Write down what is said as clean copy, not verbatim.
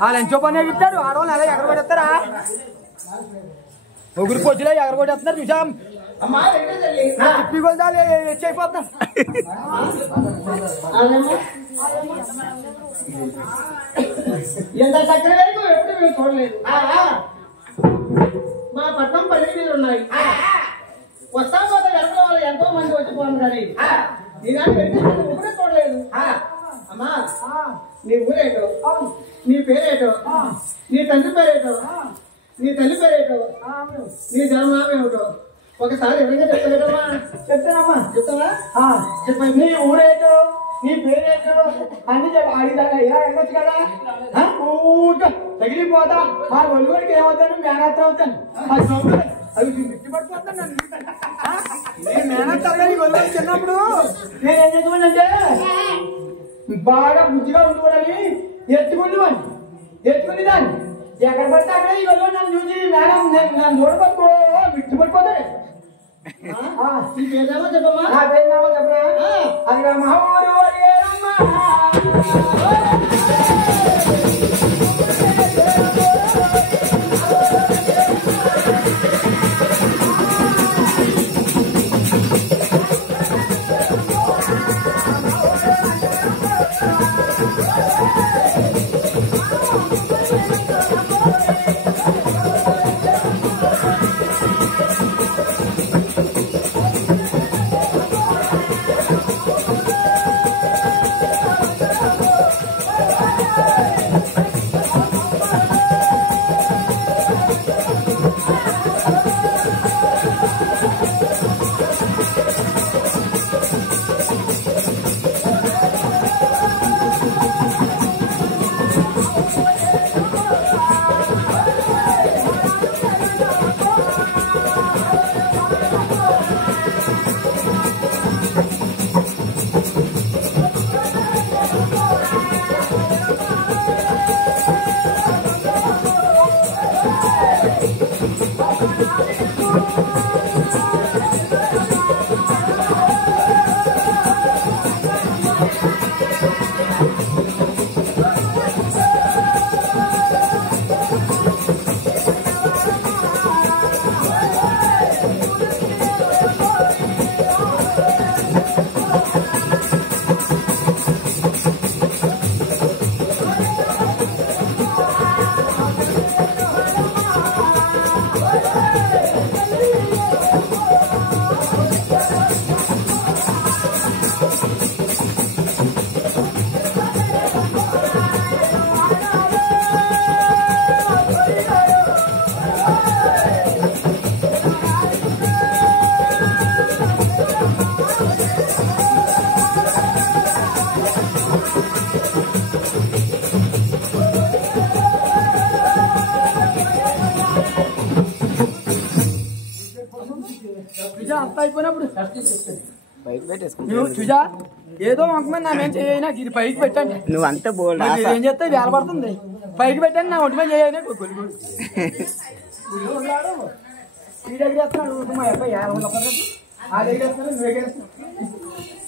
వాళ్ళు ఎంచో పని చెప్తాడు ఆడవాళ్ళు అలా ఎక్కడ కొట్టేస్తారా ముగ్గురు పొద్దులే ఎక్కడ కొట్టేస్తున్నారు చూసాం అయిపోతున్నా ఎంత చక్కెర వరకు ఎప్పుడు మేము చూడలేదు మా పట్నం పల్లెటూళ్ళు ఉన్నాయి వస్తా పోతే వెనక వాళ్ళు ఎంతో మంది వచ్చిపోను కానీ ఊరే చూడలేదు అమ్మా నీ ఊరేటో నీ పేరేటో నీ తండ్రి పేరేటో నీ తల్లి పేరేటో నీ జన్మనామం ఏమిటో ఒకసారి ఎవరైనా చెప్తాడమ్మా చెప్తానమ్మా చెప్తావా చెప్పండి నీ ఊరేటో నీ పేరేటో అన్ని చెప్పి అడిగాను ఇలా వెళ్ళొచ్చు కదా తగిలిపోతా మా ఒళ్ళుడికి ఏమవుతాను మేనత్ర అవుతాను అవి గుర్తుపడిపోతాను నేను మేనత్రగా ఈ ఒళ్ళు చిన్నప్పుడు నేను ఏం చేద్దామంటే బాగా బుద్ధిగా ఉండుకోవడానికి ఎత్తుకుని దాన్ని ఎక్కడ పడితే అక్కడ ఈ ఒళ్ళు నన్ను చూసి మేడం నన్ను చూడబడుకో విట్టుపడిపోతాడు ఈ పేరునామా చెప్పమ్మా నా పేరునామా చెప్పరా అది మా ఊరు అంత అయిపోయినప్పుడు చూసా ఏదో వంకమని నా మేము చేయనా ఇది పైకి పెట్టండి నువ్వు అంతా బోల్డ్ ఏం చేస్తే వేల పడుతుంది పైకి పెట్టండి నా ఒంటి మీద చేయనా మా అబ్బాయి ఆ దగ్గర నువ్వు